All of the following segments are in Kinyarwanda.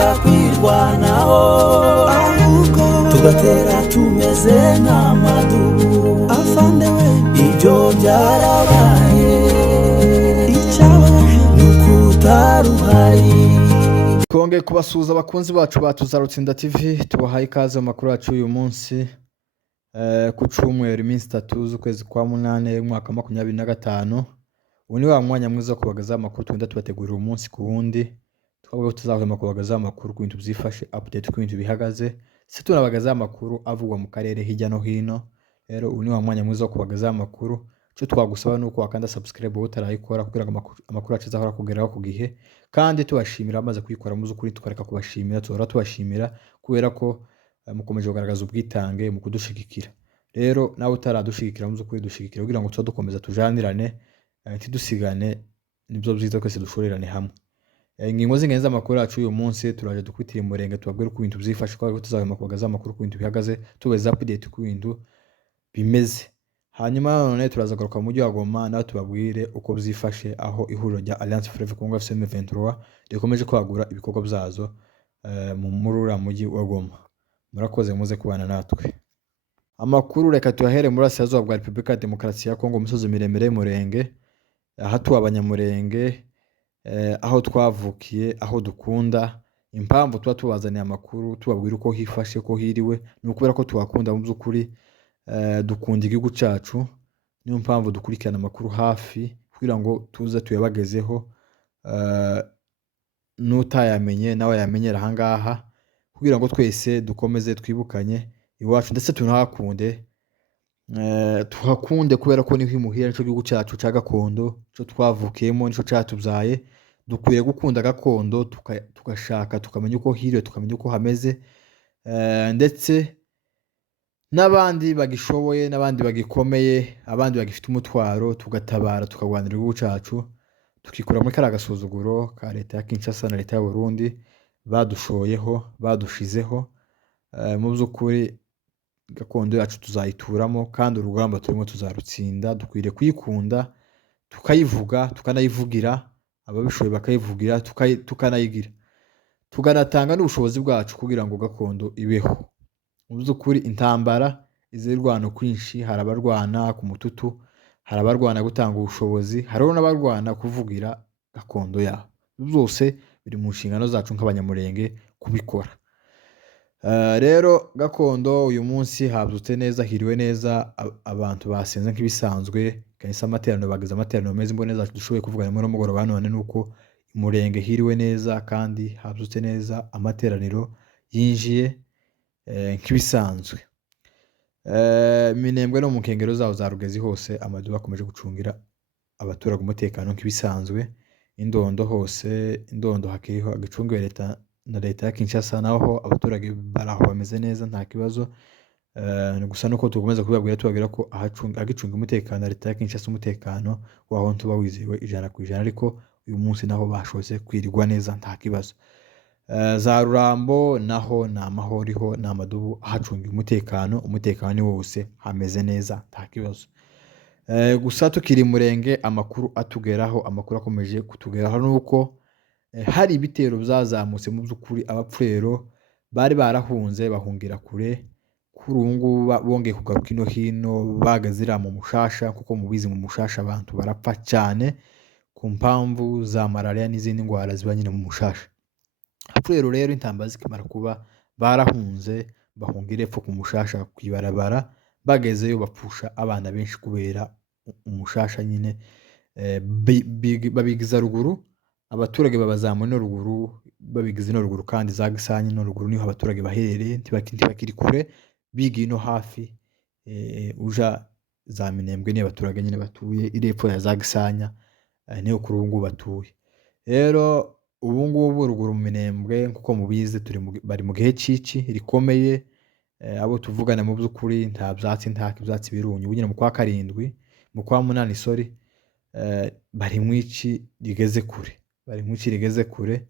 tureka kwirwanaho ahubwo tugatera tumeze nk'amadubu afandewe ibyo byarabaye icyabaye n'ukutaruhari. Twongeye kubasuhuza abakunzi bacu ba Tuzarutsinda TV, tubahaye ikaze mu makuru yacu uyu munsi ku cyumweru iminsi 3 z'ukwezi kwa 8 umwaka 2025. Ubu ni wa mwanya mwiza wo kubagaza amakuru twenda tubategurira umunsi ku wundi, twabwo tuzahwema kubagaza amakuru ku bintu byifashe update ku bintu bihagaze, se tunabagaza amakuru avugwa mu karere hirya no hino. Rero ubu ni wa mwanya mwiza wo kubagaza amakuru. Cyo twagusaba nuko wakanda subscribe wowe utarayikora kugira ngo amakuru yacu azahora kugeraho ku gihe, kandi tubashimira amaze kuyikora mu z'ukuri tukareka kubashimira, tuhora tubashimira kubera ko mukomeje kugaragaza ubwitange mu kudushigikira. Rero nawe utaradushigikira mu z'ukuri dushigikira kugira ngo tuzadukomeza tujanirane ntidusigane, nibyo byiza twese dushorerane hamwe. Ingingo z'ingenzi z'amakuru yacu uyu munsi turaje dukwitira umurenge tubabwire uko ibintu byifashe, ko tuzahema kubagaza amakuru ku bintu bihagaze, tubeza update ku bintu bimeze. Hanyuma none turaza garuka mu mujyi wa Goma nawe tubabwire uko byifashe aho ihuriro rya Alliance Fleuve Congo FM23 rikomeje kwagura ibikorwa byazo mu murura mujyi wa Goma. Murakoze muze kubana natwe. Amakuru reka tuyahere muri Burasirazuba bwa Repubulika ya Demokarasi ya Kongo, umusozi miremire y'Umurenge, ahatuye abanyamurenge, aho twavukiye, aho dukunda. Impamvu tuba tubazaniye amakuru tubabwira uko hifashe, ko hiriwe, ni ukubera ko tubakunda mu by'ukuri. Dukunda igihugu cyacu, niyo mpamvu dukurikirana amakuru hafi kugira ngo tuze tuyabagezeho. N'utayamenye nawe yamenyera ahangaha kugira ngo twese dukomeze twibukanye iwacu ndetse tunahakunde. Tuhakunde kubera ko niho imuhira, nicyo gihugu cyacu cya gakondo, cyo twavukiyemo, nicyo cyatubyaye. Dukwiye gukunda gakondo, tugashaka tukamenya uko hiriwe, tukamenya uko hameze, ndetse n'abandi bagishoboye, n'abandi bagikomeye, abandi bagifite umutwaro, tugatabara tukagwanira igihugu cyacu, tukikura muri kariya gasuzuguro ka leta ya Kinshasa na leta ya Burundi badushoyeho, badushizeho. Mu by'ukuri gakondo yacu tuzayituramo kandi urugamba turimo tuzarutsinda. Dukwiriye kuyikunda, tukayivuga, tukanayivugira, ababishoboye bakayivugira, tukanayigira, tuganatanga n'ubushobozi bwacu kugira ngo gakondo ibeho. Mu by'ukuri intambara izirwana kwinshi, hari abarwana ku mututu, hari abarwana gutanga ubushobozi, hariho n'abarwana kuvugira gakondo yabo. Byose biri mu nshingano zacu nk'abanyamurenge kubikora. Rero gakondo uyu munsi habyutse neza, hiriwe neza, abantu basenze nk'ibisanzwe, kanisa amateraniro bagize amateraniro meza. Imbone zacu dushoboye kuvugana muri mugoroba none nuko umurenge hiriwe neza kandi habyutse neza, amateraniro yinjiye nk'ibisanzwe. Minembwe no mu nkengero zaho za Rugezi hose amaduka akomeje gucungira abaturage umutekano nk'ibisanzwe. Indondo hose, Indondo hakiriho agicungiwe leta ya Kinshasa, naho abaturage baraho bameze neza nta kibazo. Gusa nuko tukomeza tubabwira ko agicunga umutekano leta ya Kinshasa, umutekano waho tuba wizewe 100%, ariko uyu munsi naho bashose kwirirwa neza nta kibazo. Za Rurambo naho na amahoriho na amadubu ahacunga umutekano ni wose, hameze neza nta kibazo. Gusa tukiri murenge amakuru atugeraho, amakuru akomeje kutugeraho nuko hari ibitero byazamutse. Mu by'ukuri abapfurero bari barahunze bahungira kure, kuri ubu ngubu bongeye kugaruka ino hino bagazira mu Mushasha, kuko mubizi mu Mushasha abantu barapfa cyane ku mpamvu za malaria n'izindi ndwara ziba nyine mu Mushasha. Abapfurero rero intambara zikimara kuba barahunze bahungira epfo ku Mushasha kwibarabara, bagezeyo bapfusha abana benshi kubera Umushasha nyine. Babigiza ruguru, abaturage babazamuye no ruguru, babigize no ruguru, kandi za Gisanyi no ruguru niho abaturage baherereye, ntibakiri kure, bigiye no hafi. Uja za Minembwe ni abaturage nyine batuye irepfo ya za Gisanya, niho kuri ubu ngubu batuye. Rero ubu ngubu ruguru mu Minembwe nkuko mubizi bari mu gihe cici rikomeye. Abo tuvugana mu by'ukuri nta byatsi birunye. Ubu nyine mu kwa 7 mu kwa 8 bari mwici rigeze kure,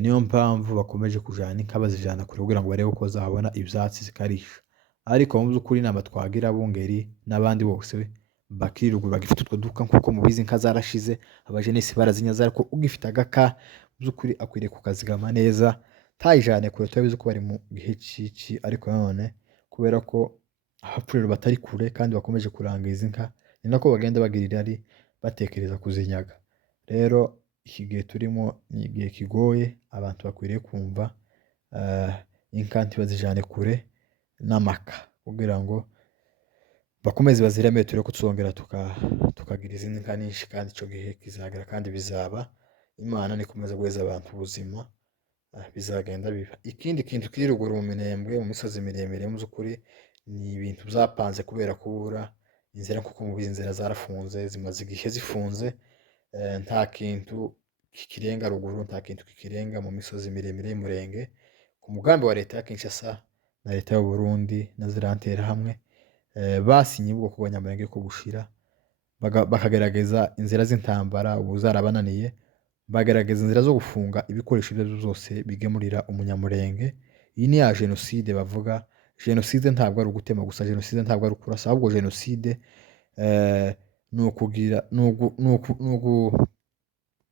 niyo mpamvu bakomeje kujana inka bazijana kure kugira ngo barebe uko zahabona ibyatsi zikarisha. Ariko mu by'ukuri namba twagira bungeri n'abandi bose bakiri ruguru bagifite utwo duka, nkuko mubizi inka zarashize, abajenesi barazinyaza, ariko ugifite agaka by'ukuri akwiriye kukazigama neza ntayijane kure. Turabizi ko bari mu gihe cici, ariko nanone kubera ko abapfurero batari kure kandi bakomeje kuranga izi nka, ni nako bagenda bagira irari batekereza kuzinyaga. Rero iki gihe turimo ni igihe kigoye, abantu bakwiriye kumva inka ntibazijane kure n'amaka kugira ngo bakomeze bazireme, turebe ko tuzongera tukagira izindi nka nyinshi, kandi ico gihe kizagera kandi bizaba. Imana nikomeza guheza abantu ubuzima, bizagenda biba. Ikindi kintu kiri ruguru mu Minembwe, mu misozi miremire, mu by'ukuri ni ibintu byapanze kubera kubura inzira, kuko mu inzira zarafunze, zimaze igihe zifunze. Nta kintu kikirenga ruguru, nta kintu kikirenga mu misozi miremire y'Umurenge. Ku mugambi wa leta ya Kinshasa na leta y'u Burundi na zirantera hamwe, basinye ubwoko bw'Abanyamulenge ko bushira, bakagerageza inzira z'intambara, ubu zarabananiye, bagerageza inzira zo gufunga ibikoresho ibyo aribyo byose bigemurira Umunyamulenge. Iyi ni ya jenoside bavuga. Jenoside ntabwo ari ugutema gusa, jenoside ntabwo ari ukurasa, ahubwo jenoside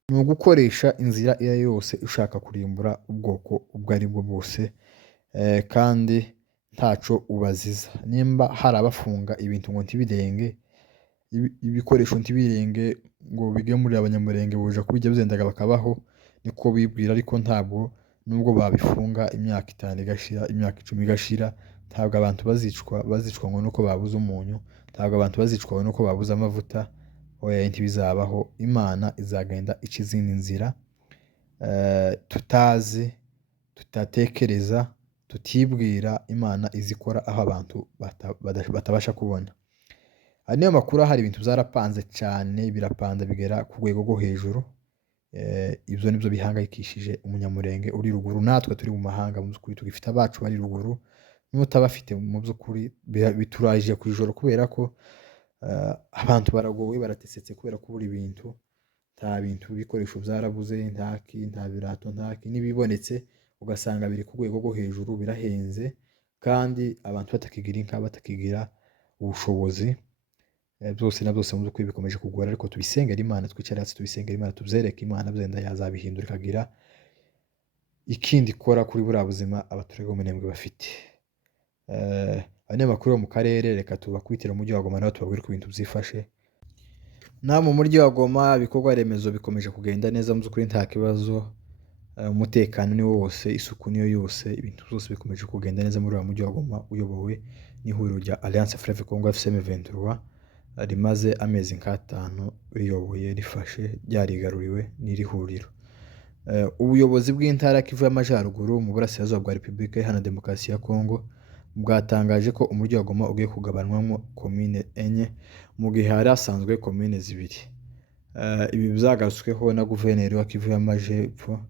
ni ugukoresha inzira iyo yose ushaka kurimbura ubwoko ubwo ari bwo bwose, kandi ntaco ubaziza. Nimba hari abafunga ibintu ngo ntibirenge, ibikoresho ntibirenge ngo bigemurire Abanyamulenge, boja kubijya bizendaga bakabaho, niko bibwira. Ariko ntabwo, nubwo babifunga imyaka 5 igashira, imyaka 10 igashira, ntabwo abantu bazicwa ngo nuko babuze umunyu, ntabwo abantu bazicwa nuko babuze amavuta. Oya, ntibizabaho. Imana izagenda ica izindi nzira tutazi, tutatekereza, tutibwira. Imana izikora aho abantu batabasha kubona. Aya niyo makuru ahari. Ibintu byarapanze cyane, birapanze bigera ku rwego rwo hejuru. Ibyo nibyo bihangayikishije Umunyamulenge uri ruguru. Natwe turi mu mahanga, mu by'ukuri tugifite abacu bari ruguru, n'utabafite mu by'ukuri biturajije ku ijoro, kubera ko abantu baragowe, baratesetse kubera kubura ibintu. Nta bintu, ibikoresho byarabuze, nta birato, n'ibibonetse ugasanga biri ku rwego rwo hejuru, birahenze, kandi abantu batakigira inka, batakigira ubushobozi. Byose na byose mu by'ukuri bikomeje kugora, ariko tubisengera Imana, twicare hasi tubisengera Imana, tubyereke Imana, byenda yazabihindura ikagira ikindi ikora kuri buriya buzima abaturage b'Umunembwe bafite. Aya ni amakuru yo mu karere. Reka tubakwitire mu mujyi wa Goma naho tubabwire ko ibintu byifashe. Mu mujyi wa Goma ibikorwa remezo bikomeje kugenda neza, mu by'ukuri nta kibazo. Umutekano ni wose, isuku niyo yose, ibintu byose bikomeje kugenda neza muri uyu mujyi wa Goma, uyobowe n'ihuriro rya Alliance Fleuve Congo FCM23, rimaze amezi 5 riyoboye, rifashe, ryarigaruriwe n'iri huriro. Ubuyobozi bw'intara Kivu y'Amajyaruguru mu burasirazuba bwa Repubulika Iharanira Demokarasi ya Kongo bwatangaje ko umujyi wa Goma ugiye kugabanwamo komine 4 mu gihe hari hasanzwe komine 2. Ibi byagarutsweho na guverineri wa Kivu y'Amajyepfo